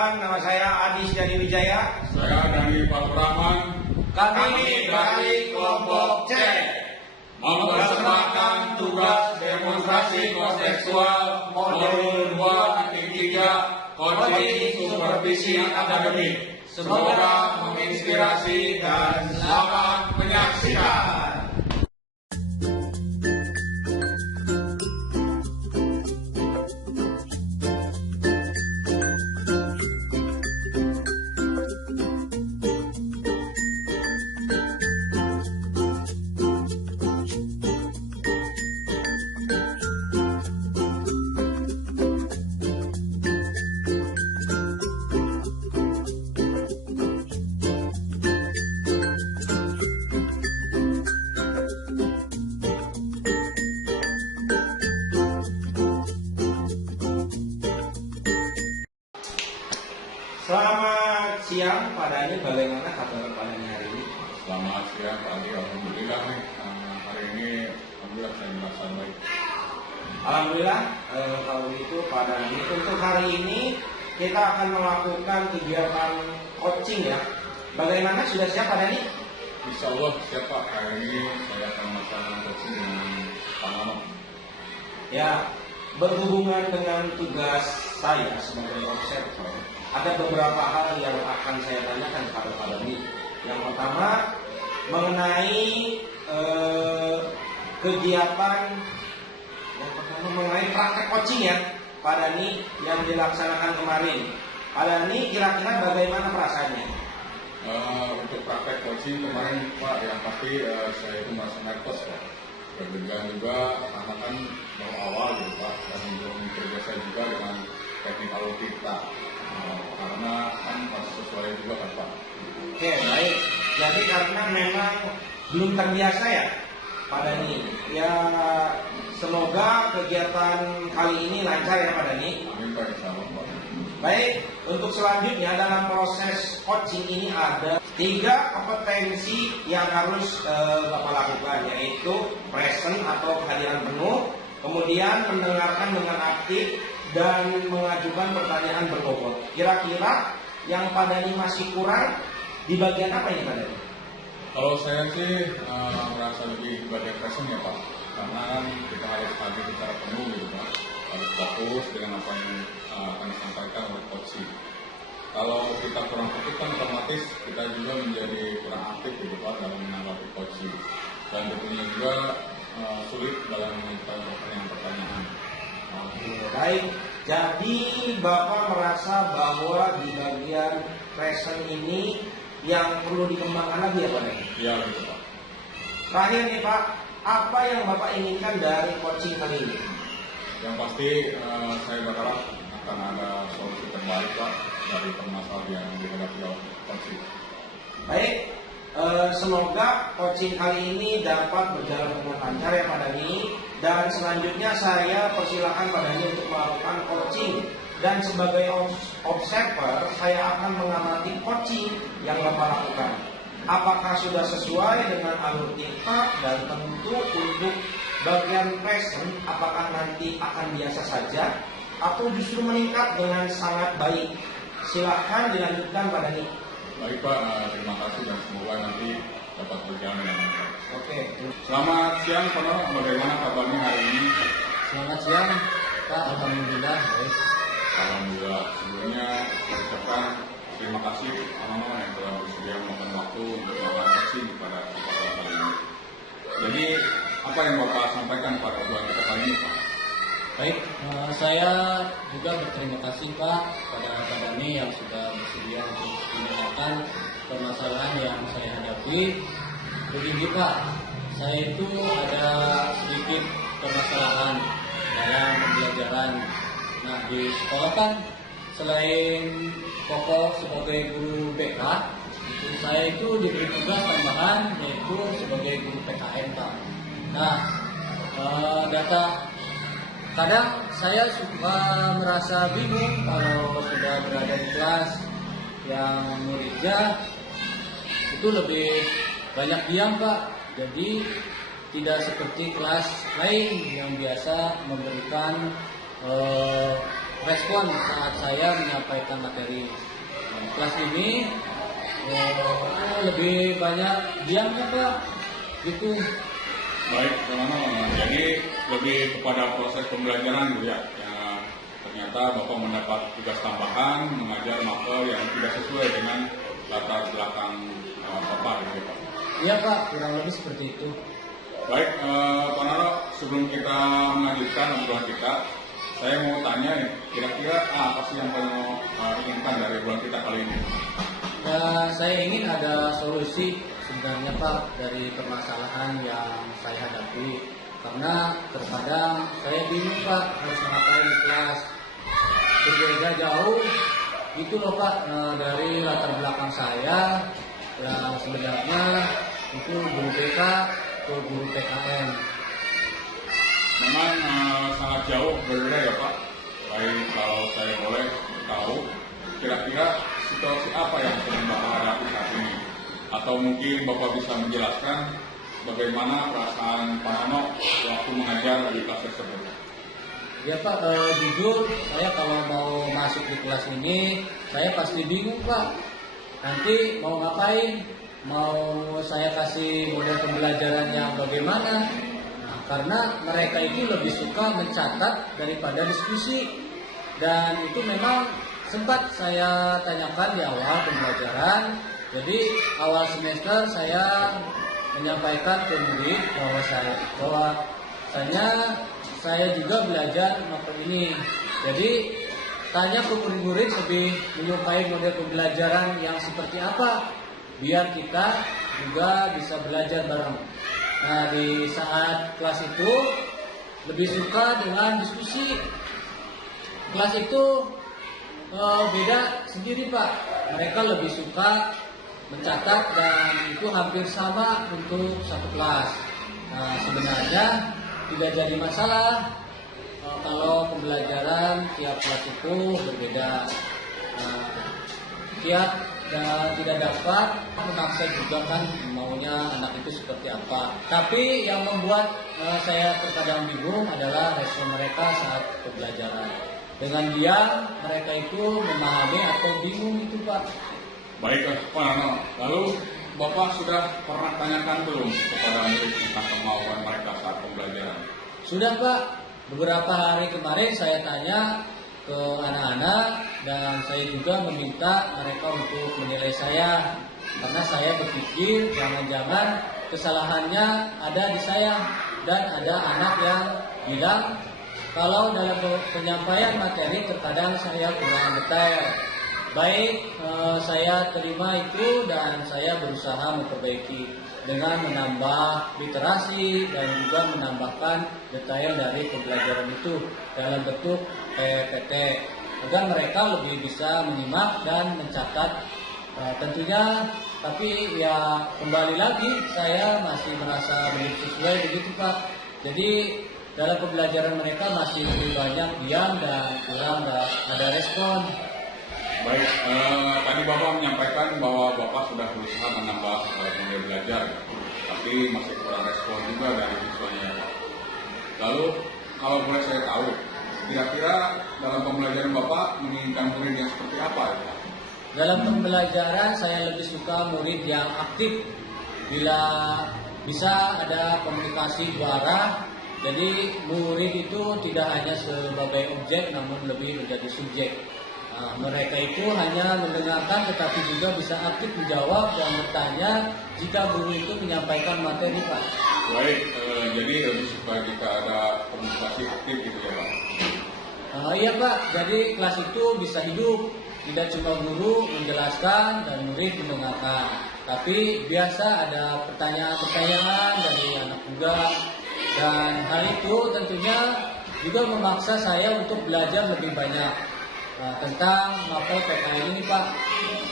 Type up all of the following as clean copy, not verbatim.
Perkenalkan, nama saya Adis dari Wijaya. Saya Dani Fatur Rahman. Kami dari kelompok C Mempersembahkan tugas demonstrasi kontekstual modul 2.3 coaching supervisi akademik. Semoga menginspirasi dan selamat menyaksikan. Selamat siang Pak Dani, bagaimana kabar Pak Dani hari ini? Selamat siang Pak Adi, alhamdulillah nih hari ini alhamdulillah saya merasa baik. Alhamdulillah, kalau begitu Pak Dani, untuk hari ini kita akan melakukan kegiatan coaching ya. Bagaimana, sudah siap Pak Dani? Insya Allah siap Pak, hari ini saya akan melaksanakan coaching dengan Pak Nono. Ya, berhubungan dengan tugas saya sebagai observer, ada beberapa hal yang akan saya tanyakan kepada Pak Dani. Yang pertama, mengenai kegiatan mengenai praktek coaching ya Pak Dani yang dilaksanakan kemarin. Pak Dani, kira-kira bagaimana perasaannya? Untuk praktek coaching kemarin Pak, yang pasti saya itu merasa nervous Pak. Deg-degan juga karena kan baru awal gitu Pak, dan belum terbiasa juga dengan teknikal kita. Karena kan masih sesuai juga kan Pak. Oke, baik. Jadi karena memang belum terbiasa ya Pak Dani. Ya, semoga kegiatan kali ini lancar ya Pak Dani. Amin Pak, insya Allah Pak. Baik, untuk selanjutnya dalam proses coaching ini ada 3 kompetensi yang harus Bapak lakukan, yaitu present atau kehadiran penuh, kemudian mendengarkan dengan aktif, dan mengajukan pertanyaan berbobot. Kira-kira yang Pak Dani masih kurang di bagian apa ini Pak Dani? Kalau saya sih merasa lebih bagian present ya Pak, karena kan kita harus hadir secara penuh gitu Pak, harus fokus dengan apa yang akan disampaikan oleh coaching. Kalau kita kurang fokus kan otomatis kita juga menjadi kurang aktif gitu Pak dalam menanggapi coaching, dan tentunya juga sulit dalam menyampaikan pertanyaan. Baik, jadi Bapak merasa bahwa di bagian present ini yang perlu dikembangkan lagi ya Pak Dani? Iya gitu Pak. Terakhir nih Pak, apa yang Bapak inginkan dari coaching kali ini? Yang pasti saya berharap akan ada solusi terbaik Pak dari permasalahan yang dihadapi oleh coaching. Baik, semoga coaching kali ini dapat berjalan dengan lancar ya Pak Dani. Dan selanjutnya saya persilakan Pak Dani untuk melakukan coaching. Dan sebagai observer, saya akan mengamati coaching yang Bapak lakukan. Apakah sudah sesuai dengan alur kita, dan tentu untuk bagian present, apakah nanti akan biasa saja atau justru meningkat dengan sangat baik. Silakan dilanjutkan Pak Dani. Baik Pak, terima kasih dan semoga nanti dapat berjalan dengan lancar. Oke. Selamat siang Pak Nono, bagaimana kabarnya hari ini? Selamat siang Pak, alhamdulillah baik. Alhamdulillah. Sebelumnya saya ucapkan terima kasih Pak Nono yang telah bersedia memakan waktu untuk melakukan coaching pada kita kali ini. Jadi apa yang Bapak sampaikan pada buat kita kali ini Pak? Baik, saya juga berterima kasih Pak pada Pak Dani yang sudah bersedia untuk mendengarkan permasalahan yang saya hadapi. Begini Pak, saya itu ada sedikit permasalahan dalam pembelajaran. Nah, di sekolah kan selain pokok sebagai guru BK, saya itu diberi tugas tambahan yaitu sebagai guru PKN Pak. Nah, kadang saya suka merasa bingung kalau sudah berada di kelas yang muridnya itu lebih banyak diam Pak. Jadi tidak seperti kelas lain yang biasa memberikan respon saat saya menyampaikan materi. Kelas ini lebih banyak diamnya Pak, gitu. Baik, teman-teman. Jadi lebih kepada proses pembelajaran gitu ya. Yang ternyata Bapak mendapat tugas tambahan mengajar mapel yang tidak sesuai dengan latar belakang Bapak gitu ya, Pak. Iya Pak, kurang lebih seperti itu. Baik, Pak Naro, sebelum kita melanjutkan obrolan kita, saya mau tanya nih, kira-kira apa sih yang kamu inginkan dari obrolan kita kali ini? Saya ingin ada solusi sebenarnya Pak dari permasalahan yang saya hadapi, karena terkadang saya bingung Pak harus ngapain di kelas, berbeda jauh gitu loh Pak dari latar belakang saya yang sebenarnya itu guru BK atau guru PKN. Memang sangat jauh berbeda ya Pak. Baik, kalau saya boleh tahu, kira-kira situasi apa yang sedang Bapak hadapi saat ini? Atau mungkin Bapak bisa menjelaskan bagaimana perasaan Pak Nono waktu mengajar di kelas tersebut? Ya Pak, jujur saya kalau mau masuk di kelas ini, saya pasti bingung Pak. Nanti mau ngapain? Mau saya kasih model pembelajaran yang bagaimana? Nah, karena mereka itu lebih suka mencatat daripada diskusi. Dan itu memang sempat saya tanyakan di awal pembelajaran. Jadi awal semester saya menyampaikan ke murid bahwa saya juga belajar mapel ini. Jadi tanya ke murid-murid lebih menyukai model pembelajaran yang seperti apa, biar kita juga bisa belajar bareng. Nah, di saat kelas itu lebih suka dengan diskusi. Kelas itu beda sendiri Pak. Mereka lebih suka mencatat dan itu hampir sama untuk satu kelas. Nah, sebenarnya tidak jadi masalah kalau pembelajaran tiap kelas itu berbeda. Tiap tidak dapat memaksa juga kan maunya anak itu seperti apa. Tapi yang membuat saya terkadang bingung adalah respon mereka saat pembelajaran. Dengan diam mereka itu memahami atau bingung itu Pak. Baik Pak Nono, lalu Bapak sudah pernah tanyakan belum kepada murid tentang kemauan mereka saat pembelajaran? Sudah Pak, beberapa hari kemarin saya tanya ke anak-anak dan saya juga meminta mereka untuk menilai saya, karena saya berpikir jangan-jangan kesalahannya ada di saya. Dan ada anak yang bilang kalau dalam penyampaian materi terkadang saya kurang detail. Baik, saya terima itu dan saya berusaha memperbaiki dengan menambah literasi dan juga menambahkan detail dari pembelajaran itu dalam bentuk PPT agar mereka lebih bisa menyimak dan mencatat tentunya. Tapi ya kembali lagi saya masih merasa belum sesuai begitu Pak. Jadi dalam pembelajaran mereka masih lebih banyak diam dan kurang ada respon. Baik, tadi Bapak menyampaikan bahwa Bapak sudah berusaha menambah model belajar, tapi masih kurang respon juga dari siswanya. Lalu, kalau boleh saya tahu, kira-kira dalam pembelajaran Bapak menginginkan murid yang seperti apa ya Pak? Dalam pembelajaran saya lebih suka murid yang aktif, bila bisa ada komunikasi dua arah. Jadi murid itu tidak hanya sebagai objek, namun lebih menjadi subjek. Mereka itu hanya mendengarkan tetapi juga bisa aktif menjawab dan bertanya jika guru itu menyampaikan materi Pak. Baik, jadi lebih suka jika ada komunikasi aktif gitu ya Pak? Iya Pak, jadi kelas itu bisa hidup. Tidak cuma guru menjelaskan dan murid mendengarkan, tapi biasa ada pertanyaan-pertanyaan dari anak juga. Dan hal itu tentunya juga memaksa saya untuk belajar lebih banyak tentang mapel PKN ini Pak.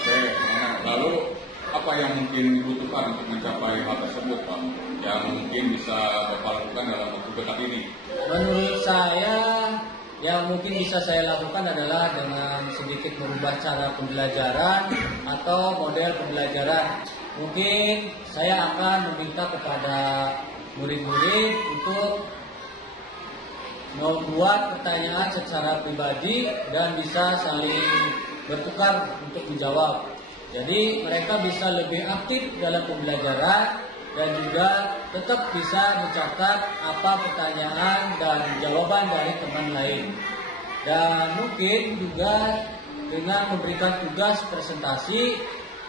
Oke, lalu apa yang mungkin dibutuhkan untuk mencapai hal tersebut Pak? Yang mungkin bisa Bapak lakukan dalam waktu dekat ini? Menurut saya, yang mungkin bisa saya lakukan adalah dengan sedikit merubah cara pembelajaran atau model pembelajaran. Mungkin saya akan meminta kepada murid-murid untuk membuat pertanyaan secara pribadi dan bisa saling bertukar untuk menjawab. Jadi mereka bisa lebih aktif dalam pembelajaran dan juga tetap bisa mencatat apa pertanyaan dan jawaban dari teman lain. Dan mungkin juga dengan memberikan tugas presentasi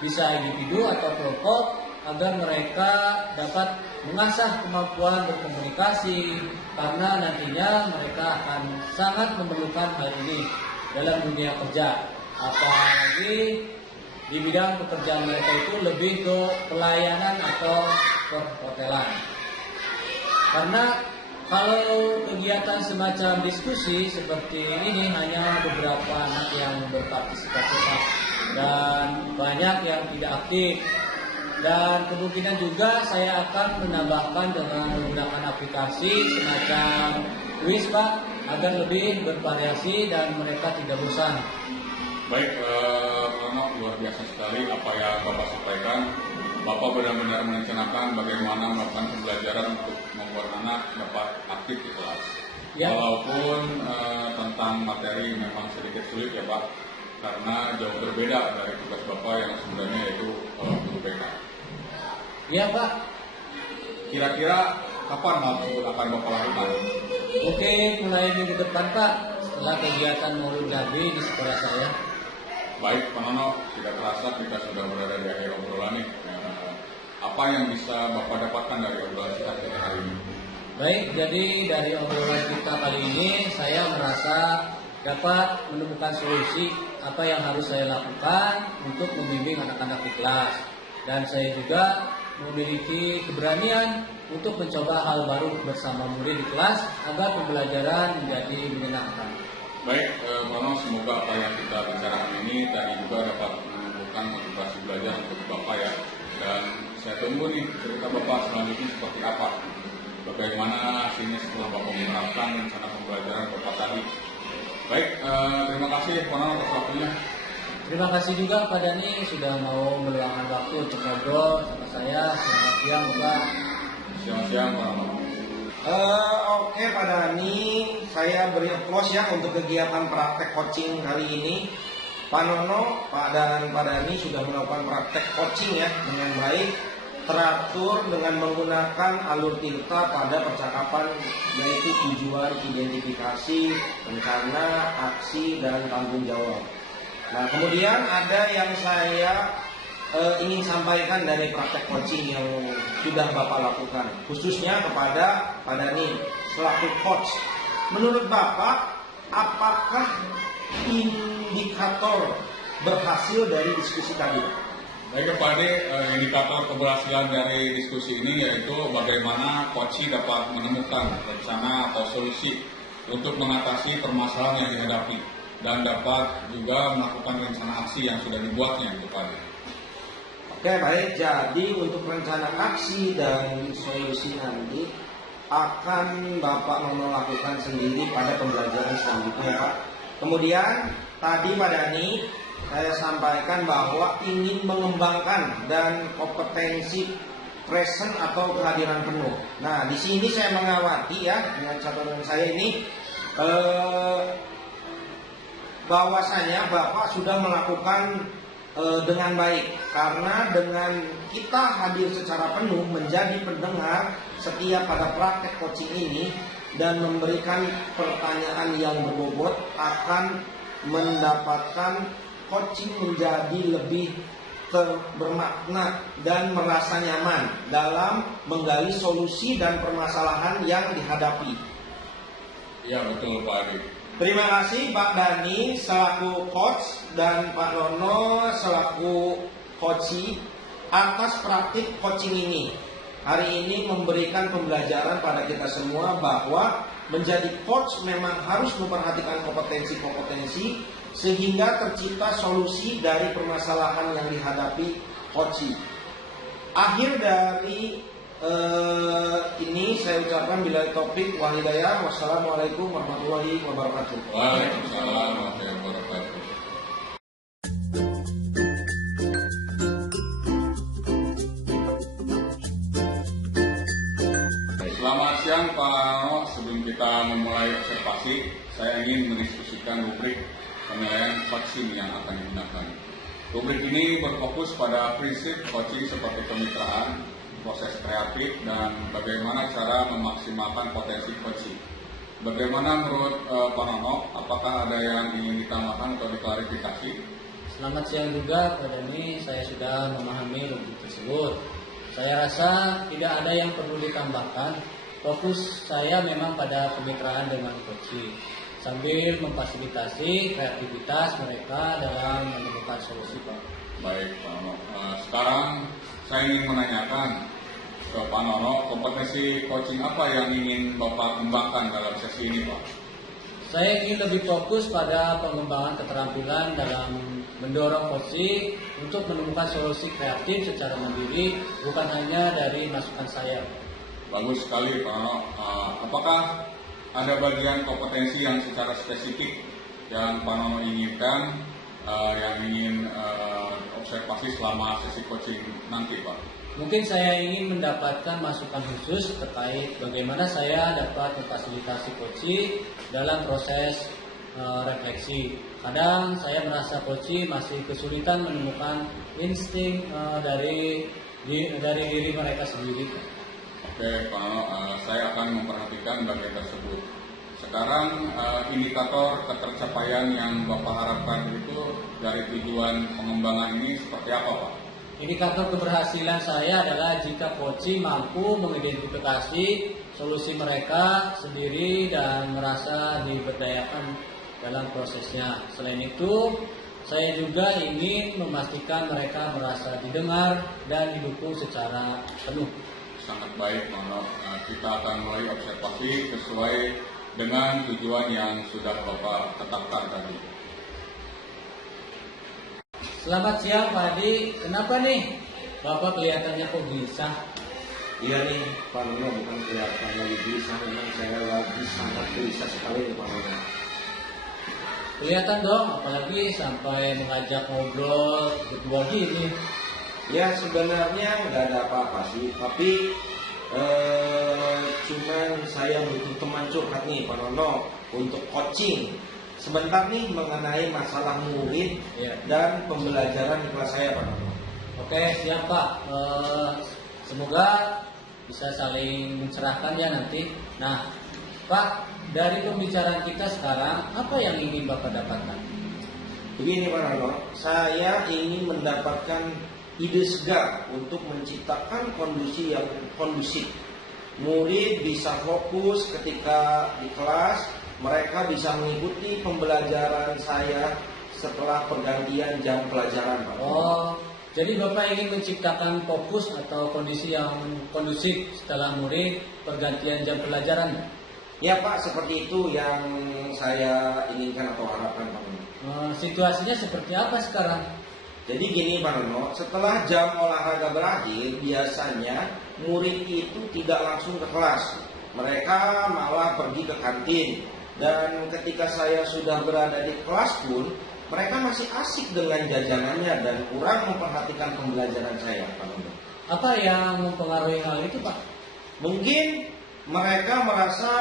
bisa individu atau kelompok agar mereka dapat mengasah kemampuan berkomunikasi karena nantinya mereka akan sangat memerlukan hal ini dalam dunia kerja. Apalagi di bidang pekerjaan mereka itu lebih ke pelayanan atau perhotelan. Karena kalau kegiatan semacam diskusi seperti ini hanya beberapa anak yang berpartisipasi Pak, dan banyak yang tidak aktif. Dan kemungkinan juga saya akan menambahkan dengan menggunakan aplikasi semacam quiz Pak, agar lebih bervariasi dan mereka tidak bosan. Baik, Rono, luar biasa sekali apa yang Bapak sampaikan. Bapak benar-benar merencanakan bagaimana melakukan pembelajaran untuk membuat anak dapat aktif di kelas. Ya. Walaupun tentang materi memang sedikit sulit ya Pak, karena jauh berbeda dari tugas Bapak yang sebenarnya yaitu guru BK. Iya Pak. Kira-kira kapan hal tersebut akan Bapak lakukan? Oke, mulai minggu depan Pak, setelah kegiatan Maulid Nabi di sekolah saya. Baik, Pak Nono, tidak terasa kita sudah berada di akhir obrolan nih. Apa yang bisa Bapak dapatkan dari obrolan kita hari ini? Baik, jadi dari obrolan kita kali ini saya merasa dapat menemukan solusi apa yang harus saya lakukan untuk membimbing anak-anak di kelas. Dan saya juga memiliki keberanian untuk mencoba hal baru bersama murid di kelas agar pembelajaran menjadi menyenangkan. Baik, Rono, semoga apa yang kita bicarakan ini tadi juga dapat menumbuhkan motivasi belajar untuk Bapak ya. Dan saya tunggu nih cerita Bapak selanjutnya seperti apa. Bagaimana hasilnya setelah Bapak menerapkan rencana pembelajaran Bapak tadi. Baik, terima kasih Rono atas waktunya. Terima kasih juga Pak Dani sudah mau meluangkan waktu untuk ngobrol sama saya. Selamat siang Bapak. Siang-siang Pak Rono. Oke Pak Dani, saya beri applause ya untuk kegiatan praktek coaching kali ini. Pak Nono, Pak dan Pak Dani sudah melakukan praktek coaching ya dengan baik, teratur dengan menggunakan alur tinta pada percakapan, yaitu tujuan, identifikasi, rencana, aksi, dan tanggung jawab. Nah, kemudian ada yang saya ingin sampaikan dari praktek coaching yang sudah Bapak lakukan, khususnya kepada Pak Dani selaku coach. Menurut Bapak, apakah indikator berhasil dari diskusi tadi? Baik Pak Ade, indikator keberhasilan dari diskusi ini yaitu bagaimana coach dapat menemukan rencana atau solusi untuk mengatasi permasalahan yang dihadapi dan dapat juga melakukan rencana aksi yang sudah dibuatnya Pak Ade. Oke baik, jadi untuk rencana aksi dan solusi nanti akan Bapak Nono lakukan sendiri pada pembelajaran selanjutnya Pak. Kemudian tadi Pak Dani saya sampaikan bahwa ingin mengembangkan dan kompetensi present atau kehadiran penuh. Nah di sini saya mengawati ya dengan catatan saya ini bahwasanya Bapak sudah melakukan dengan baik, karena dengan kita hadir secara penuh menjadi pendengar setiap pada praktek coaching ini dan memberikan pertanyaan yang berbobot akan mendapatkan coaching menjadi lebih bermakna dan merasa nyaman dalam menggali solusi dan permasalahan yang dihadapi. Ya betul Pak Ade. Terima kasih Pak Dani selaku coach dan Pak Nono selaku coachee atas praktik coaching ini. Hari ini memberikan pembelajaran pada kita semua bahwa menjadi coach memang harus memperhatikan kompetensi-kompetensi sehingga tercipta solusi dari permasalahan yang dihadapi coachee. Akhir dari ini saya ucapkan bila topik wal hidayah. Wassalamualaikum warahmatullahi wabarakatuh. Waalaikumsalam warahmatullahi wabarakatuh. Selamat siang Pak Nono. Sebelum kita memulai observasi, saya ingin mendiskusikan rubrik penilaian coaching yang akan digunakan. Rubrik ini berfokus pada prinsip coaching seperti kemitraan, proses kreatif, dan bagaimana cara memaksimalkan potensi coaching. Bagaimana menurut Pak Nono, apakah ada yang ingin ditambahkan atau diklarifikasi? Selamat siang juga Pak Dhani, saya sudah memahami rubrik tersebut. Saya rasa tidak ada yang perlu ditambahkan. Fokus saya memang pada kemitraan dengan coaching, sambil memfasilitasi kreativitas mereka dalam menemukan solusi, Pak. Baik, Pak Nono. Sekarang saya ingin menanyakan ke Pak Nono, kompetensi coaching apa yang ingin Bapak kembangkan dalam sesi ini, Pak? Saya ingin lebih fokus pada pengembangan keterampilan dalam mendorong coaching untuk menemukan solusi kreatif secara mandiri, bukan hanya dari masukan saya. Bagus sekali, Pak Nono. Apakah ada bagian kompetensi yang secara spesifik yang Pak Nono inginkan, yang ingin observasi selama sesi coaching nanti, Pak? Mungkin saya ingin mendapatkan masukan khusus terkait bagaimana saya dapat memfasilitasi coaching dalam proses refleksi. Kadang saya merasa coaching masih kesulitan menemukan insting dari diri mereka sendiri. Oke, Pak Nono, saya akan memperhatikan bagian tersebut. Sekarang indikator ketercapaian yang Bapak harapkan itu dari tujuan pengembangan ini seperti apa, Pak? Indikator keberhasilan saya adalah jika coaching mampu mengidentifikasi solusi mereka sendiri dan merasa diberdayakan dalam prosesnya. Selain itu, saya juga ingin memastikan mereka merasa didengar dan didukung secara penuh. Sangat baik, Pak Nono. Kita akan mulai observasi sesuai dengan tujuan yang sudah Bapak tetapkan tadi. Selamat siang Pak Adi, kenapa nih Bapak kelihatannya kok gelisah? Iya nih, Pak Nono, bukan kelihatan lagi gelisah, memang saya lagi sangat gelisah sekali nih Pak Nono. Kelihatan dong, apalagi sampai mengajak ngobrol berdua gini. Ya sebenarnya nggak ada apa-apa sih, tapi cuman saya butuh teman curhat nih Pak Nono untuk coaching sebentar nih mengenai masalah murid dan pembelajaran di kelas saya Pak Nono. Oke siap Pak, semoga bisa saling mencerahkan ya nanti. Nah Pak, dari pembicaraan kita sekarang apa yang ingin Bapak dapatkan? Begini Pak Nono, saya ingin mendapatkan ide segar untuk menciptakan kondisi yang kondusif. Murid bisa fokus ketika di kelas, mereka bisa mengikuti pembelajaran saya setelah pergantian jam pelajaran, Pak. Oh, jadi Bapak ingin menciptakan fokus atau kondisi yang kondusif setelah murid pergantian jam pelajaran? Ya Pak, seperti itu yang saya inginkan atau harapkan Pak. Situasinya seperti apa sekarang? Jadi gini Pak Nono, setelah jam olahraga berakhir, biasanya murid itu tidak langsung ke kelas. Mereka malah pergi ke kantin. Dan ketika saya sudah berada di kelas pun, mereka masih asik dengan jajanannya dan kurang memperhatikan pembelajaran saya, Pak Nono. Apa yang mempengaruhi hal itu, Pak? Mungkin mereka merasa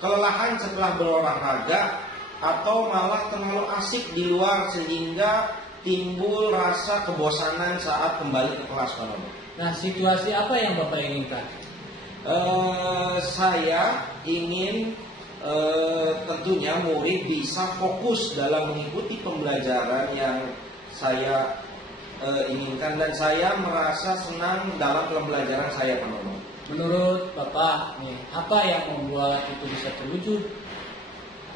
kelelahan setelah berolahraga atau malah terlalu asik di luar sehingga timbul rasa kebosanan saat kembali ke kelas, Pak Nono. Nah, situasi apa yang Bapak inginkan? Saya ingin tentunya murid bisa fokus dalam mengikuti pembelajaran yang saya inginkan dan saya merasa senang dalam pembelajaran saya, Pak Nono. Menurut Bapak, nih, apa yang membuat itu bisa terwujud?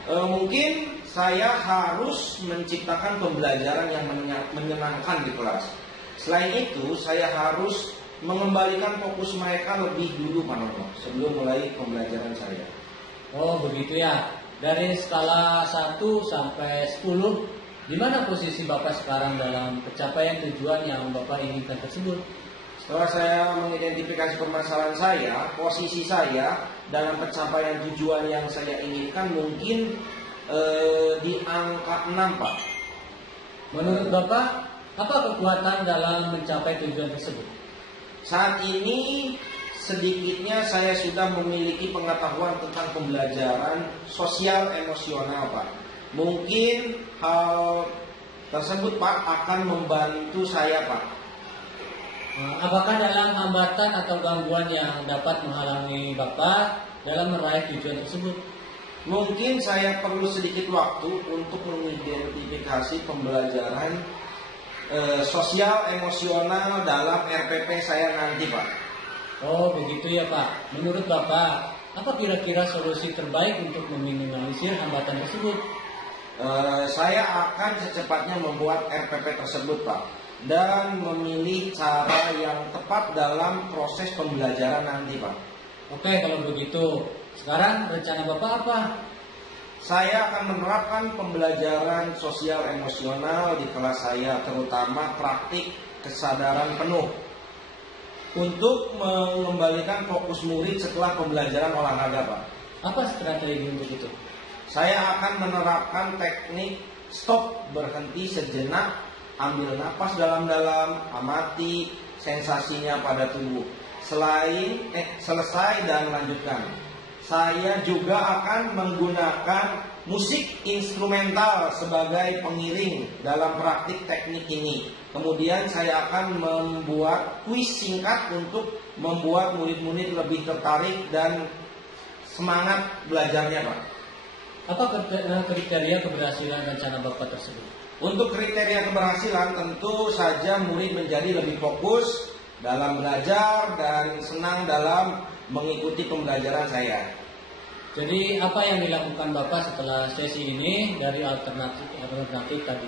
Mungkin saya harus menciptakan pembelajaran yang menyenangkan di kelas. Selain itu, saya harus mengembalikan fokus mereka lebih dulu, Pak Nono, sebelum mulai pembelajaran saya. Oh, begitu ya. Dari skala 1 sampai 10, di mana posisi Bapak sekarang dalam pencapaian tujuan yang Bapak inginkan tersebut? Setelah saya mengidentifikasi permasalahan saya, posisi saya dalam pencapaian tujuan yang saya inginkan mungkin di angka 6, Pak. Menurut Bapak, apa kekuatan dalam mencapai tujuan tersebut? Saat ini sedikitnya saya sudah memiliki pengetahuan tentang pembelajaran sosial emosional, Pak. Mungkin hal tersebut, Pak, akan membantu saya, Pak. Apakah dalam hambatan atau gangguan yang dapat menghalangi Bapak dalam meraih tujuan tersebut? Mungkin saya perlu sedikit waktu untuk mengidentifikasi pembelajaran sosial emosional dalam RPP saya nanti, Pak. Oh begitu ya Pak. Menurut Bapak, apa kira-kira solusi terbaik untuk meminimalisir hambatan tersebut? Saya akan secepatnya membuat RPP tersebut, Pak, dan memilih cara yang tepat dalam proses pembelajaran nanti, Pak. Oke, kalau begitu, sekarang rencana Bapak apa? Saya akan menerapkan pembelajaran sosial emosional di kelas saya, terutama praktik kesadaran penuh, untuk mengembalikan fokus murid setelah pembelajaran olahraga, Pak. Apa strategi untuk itu? Saya akan menerapkan teknik stop, berhenti sejenak, ambil napas dalam-dalam, amati sensasinya pada tubuh. Selesai dan lanjutkan. Saya juga akan menggunakan musik instrumental sebagai pengiring dalam praktik teknik ini. Kemudian saya akan membuat kuis singkat untuk membuat murid-murid lebih tertarik dan semangat belajarnya, Pak. Apa kriteria keberhasilan rencana Bapak tersebut? Untuk kriteria keberhasilan, tentu saja murid menjadi lebih fokus dalam belajar dan senang dalam mengikuti pembelajaran saya. Jadi apa yang dilakukan Bapak setelah sesi ini dari alternatif tadi?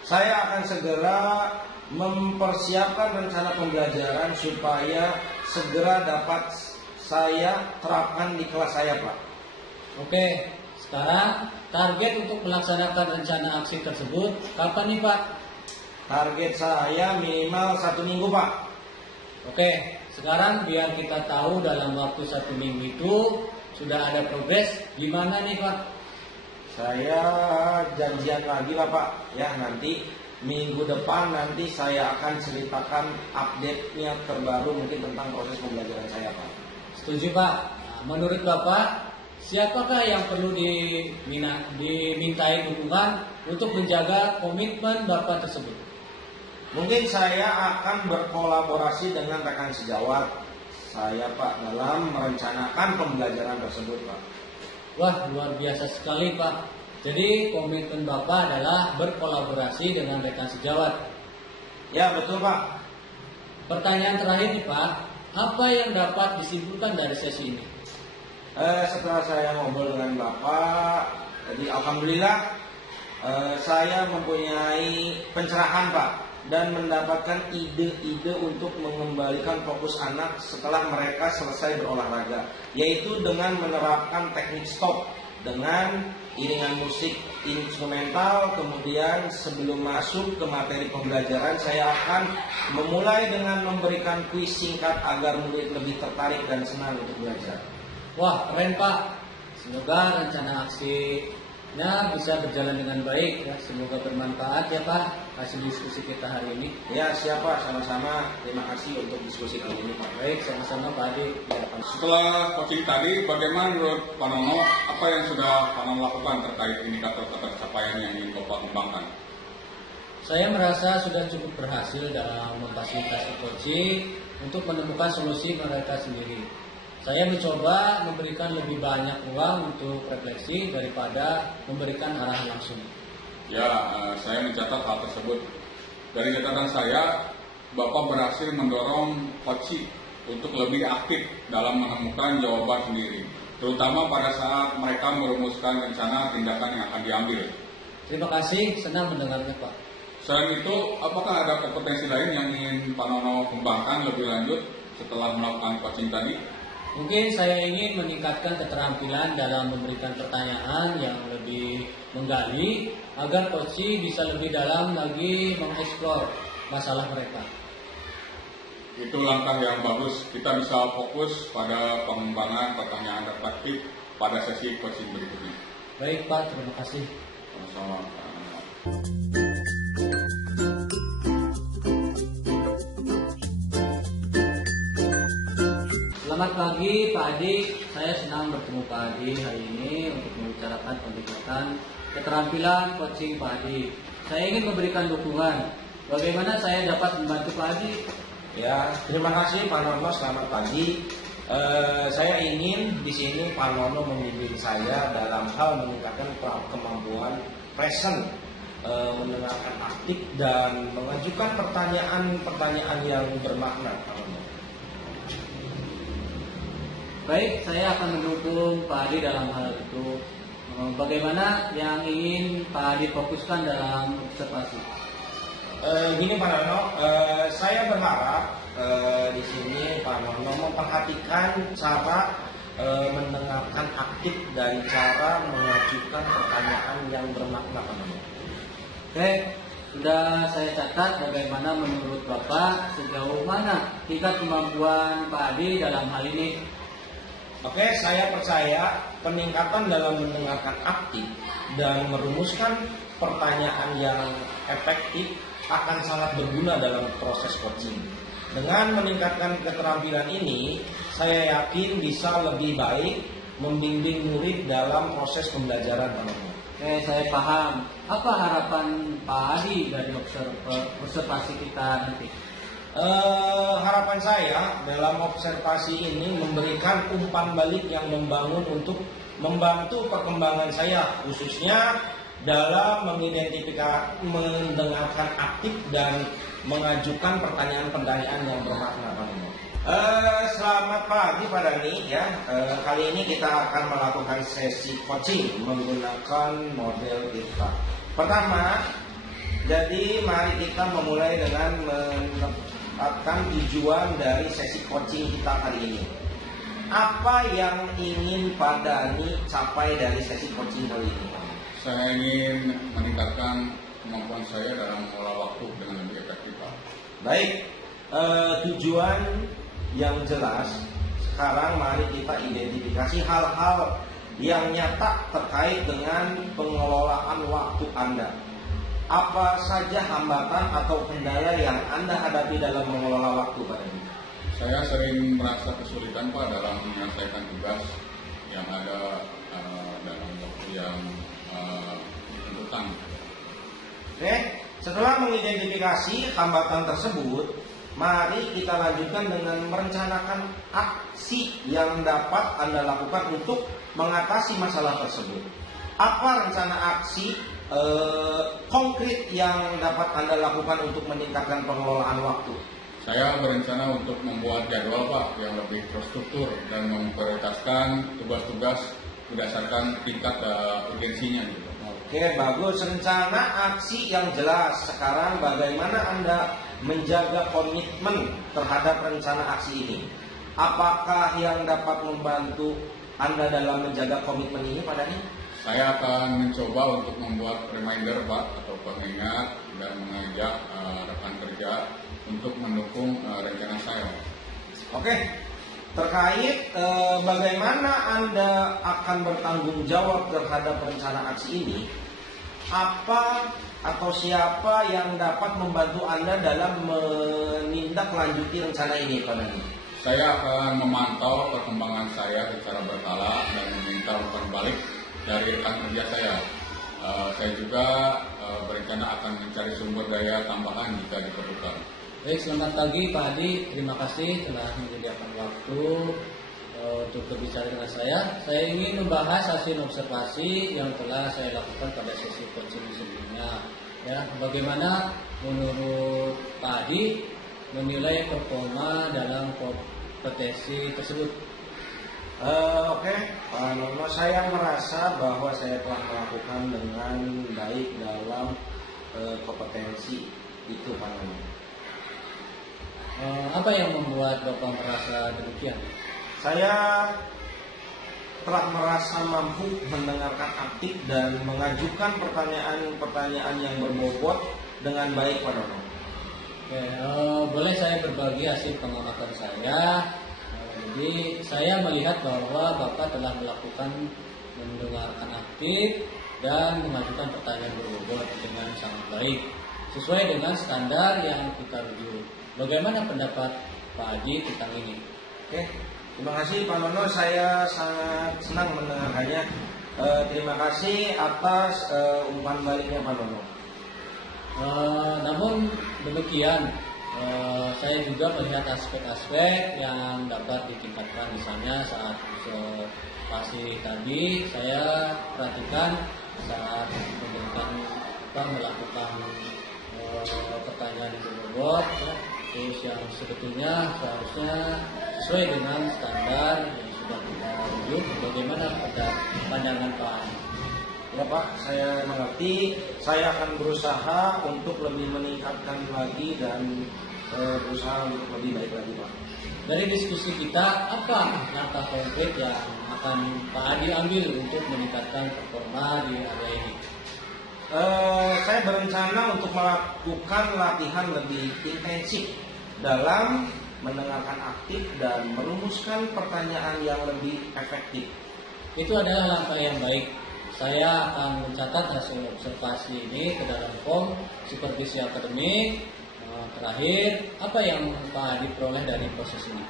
Saya akan segera mempersiapkan rencana pembelajaran supaya segera dapat saya terapkan di kelas saya, Pak. Oke, sekarang target untuk melaksanakan rencana aksi tersebut kapan nih Pak? Target saya minimal 1 minggu, Pak. Oke, sekarang biar kita tahu dalam waktu 1 minggu itu sudah ada progres gimana nih Pak? Saya janjian lagi lah, Pak. Ya, nanti minggu depan nanti saya akan ceritakan update-nya terbaru mungkin tentang proses pembelajaran saya, Pak. Setuju Pak. Nah, menurut Bapak, siapakah yang perlu dimintai dukungan untuk menjaga komitmen Bapak tersebut? Mungkin saya akan berkolaborasi dengan rekan sejawat saya, Pak, dalam merencanakan pembelajaran tersebut, Pak. Wah, luar biasa sekali Pak. Jadi komitmen Bapak adalah berkolaborasi dengan rekan sejawat. Ya, betul, Pak. Pertanyaan terakhir nih Pak, apa yang dapat disimpulkan dari sesi ini? Setelah saya ngobrol dengan Bapak, jadi alhamdulillah saya mempunyai pencerahan, Pak, dan mendapatkan ide-ide untuk mengembalikan fokus anak setelah mereka selesai berolahraga, yaitu dengan menerapkan teknik stop dengan iringan musik instrumental. Kemudian sebelum masuk ke materi pembelajaran, saya akan memulai dengan memberikan kuis singkat agar murid lebih tertarik dan senang untuk belajar. Wah, keren Pak. Semoga rencana aksinya bisa berjalan dengan baik ya. Semoga bermanfaat ya Pak hasil diskusi kita hari ini. Ya, siapa? Sama-sama. Terima kasih untuk diskusi kali ini, Pak. Baik, sama-sama Pak Adi. Ya, Pak. Setelah coaching tadi, bagaimana menurut Pak Nono, apa yang sudah Pak Nono lakukan terkait indikator capaian yang ingin Bapak kembangkan? Saya merasa sudah cukup berhasil dalam memfasilitasi coaching untuk menemukan solusi mereka sendiri. Saya mencoba memberikan lebih banyak ruang untuk refleksi daripada memberikan arahan langsung. Ya, saya mencatat hal tersebut. Dari catatan saya, Bapak berhasil mendorong coaching untuk lebih aktif dalam menemukan jawaban sendiri, terutama pada saat mereka merumuskan rencana tindakan yang akan diambil. Terima kasih, senang mendengarnya Pak. Selain itu, apakah ada kompetensi lain yang ingin Pak Nono kembangkan lebih lanjut setelah melakukan coaching tadi? Mungkin saya ingin meningkatkan keterampilan dalam memberikan pertanyaan yang lebih menggali agar coaching bisa lebih dalam lagi mengeksplor masalah mereka. Itu langkah yang bagus. Kita bisa fokus pada pengembangan pertanyaan reflektif pada sesi coaching berikutnya. Baik Pak, terima kasih. Sama-sama. Selamat pagi Pak Adi, saya senang bertemu Pak Adi hari ini untuk membicarakan peningkatan keterampilan coaching Pak Adi. Saya ingin memberikan dukungan. Bagaimana saya dapat membantu Pak Adi? Ya, terima kasih Pak Nono. Selamat pagi. Saya ingin di sini Pak Nono membimbing saya dalam hal meningkatkan kemampuan present, mendengarkan aktif dan mengajukan pertanyaan-pertanyaan yang bermakna, Pak Nono. Baik, saya akan mendukung Pak Adi dalam hal itu. Bagaimana yang ingin Pak Adi fokuskan dalam observasi? Gini Pak Nono, saya berharap di sini Pak Nono memperhatikan cara mendengarkan aktif dan cara mengajukan pertanyaan yang bermakna, Pak Nono. Oke, sudah saya catat. Bagaimana menurut Bapak sejauh mana tingkat kemampuan Pak Adi dalam hal ini? Oke, saya percaya peningkatan dalam mendengarkan aktif dan merumuskan pertanyaan yang efektif akan sangat berguna dalam proses coaching. Dengan meningkatkan keterampilan ini, saya yakin bisa lebih baik membimbing murid dalam proses pembelajaran, Pak Nono. Oke, saya paham. Apa harapan Pak Adi dari observasi kita nanti? Harapan saya dalam observasi ini memberikan umpan balik yang membangun untuk membantu perkembangan saya, khususnya dalam mendengarkan aktif dan mengajukan pertanyaan-pertanyaan yang bermakna, Pak Nono. Selamat pagi Pak Dani ya. Kali ini kita akan melakukan sesi coaching menggunakan model IRTA. Pertama, jadi mari kita memulai dengan menetapkan tujuan dari sesi coaching kita hari ini. Apa yang ingin Pak Dani capai dari sesi coaching kali ini? Saya ingin meningkatkan kemampuan saya dalam mengelola waktu dengan lebih efektif, Pak. Baik, tujuan yang jelas. Sekarang mari kita identifikasi hal-hal yang nyata terkait dengan pengelolaan waktu Anda. Apa saja hambatan atau kendala yang Anda hadapi dalam mengelola waktu, Pak Dani? Saya sering merasa kesulitan, Pak, dalam menyelesaikan tugas yang ada dalam waktu yang ditentukan. Oke, setelah mengidentifikasi hambatan tersebut, mari kita lanjutkan dengan merencanakan aksi yang dapat Anda lakukan untuk mengatasi masalah tersebut. Apa rencana aksi konkret yang dapat Anda lakukan untuk meningkatkan pengelolaan waktu? Saya berencana untuk membuat jadwal, Pak, yang lebih terstruktur dan memprioritaskan tugas-tugas berdasarkan tingkat urgensinya gitu. Oke, bagus. Rencana aksi yang jelas. Sekarang bagaimana Anda menjaga komitmen terhadap rencana aksi ini? Apakah yang dapat membantu Anda dalam menjaga komitmen ini, Pak Dani? Saya akan mencoba untuk membuat reminder, Pak, atau pengingat dan mengajak rekan kerja untuk mendukung rencana saya. Oke, terkait bagaimana Anda akan bertanggung jawab terhadap rencana aksi ini, apa atau siapa yang dapat membantu Anda dalam menindaklanjuti rencana ini, Pak Dani? Saya akan memantau perkembangan saya secara berkala dan meminta umpan balik dari rekan kerja saya. Saya juga berencana akan mencari sumber daya tambahan jika diperlukan. Baik, selamat pagi Pak Adi. Terima kasih telah menyediakan waktu untuk berbicara dengan saya. Saya ingin membahas hasil observasi yang telah saya lakukan pada sesi coaching sebelumnya. Ya, bagaimana menurut Pak Adi menilai performa dalam kompetensi tersebut? Oke, Pak Nono, saya merasa bahwa saya telah melakukan dengan baik dalam kompetensi itu, Pak Nono. Apa yang membuat Bapak merasa demikian? Saya telah merasa mampu mendengarkan aktif dan mengajukan pertanyaan-pertanyaan yang berbobot dengan baik, Pak Nono. Oke, boleh saya berbagi hasil pengamatan saya? Jadi saya melihat bahwa Bapak telah melakukan mendengarkan aktif dan mengajukan pertanyaan berbobot dengan sangat baik sesuai dengan standar yang kita rujuk. Bagaimana pendapat Pak Adi tentang ini? Oke, Terima kasih Pak Nono, saya sangat senang mendengarkannya. Terima kasih atas umpan baliknya Pak Nono. Namun demikian, saya juga melihat aspek-aspek yang dapat ditingkatkan, misalnya saat observasi tadi saya perhatikan saat melakukan pertanyaan di robot, terus yang sebetulnya seharusnya sesuai dengan standar yang sudah kita rujuk. Bagaimana pandangan Pak? Ya Pak, saya mengerti. Saya akan berusaha untuk lebih meningkatkan lagi dan berusaha untuk lebih baik lagi Pak. Dari diskusi kita, apa langkah konkret yang akan Pak Adi ambil untuk meningkatkan performa di area ini? Saya berencana untuk melakukan latihan lebih intensif dalam mendengarkan aktif dan merumuskan pertanyaan yang lebih efektif. Itu adalah langkah yang baik. Saya akan mencatat hasil observasi ini ke dalam form supervisi akademik. Terakhir, apa yang Pak Adi peroleh dari proses ini?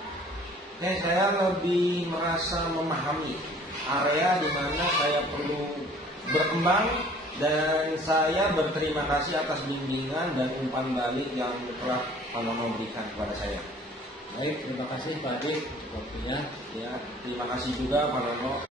Saya lebih merasa memahami area di mana saya perlu berkembang, dan saya berterima kasih atas bimbingan dan umpan balik yang telah Pak Nono berikan kepada saya. Baik, terima kasih Pak Adi untuk waktunya. Ya, terima kasih juga Pak Nono.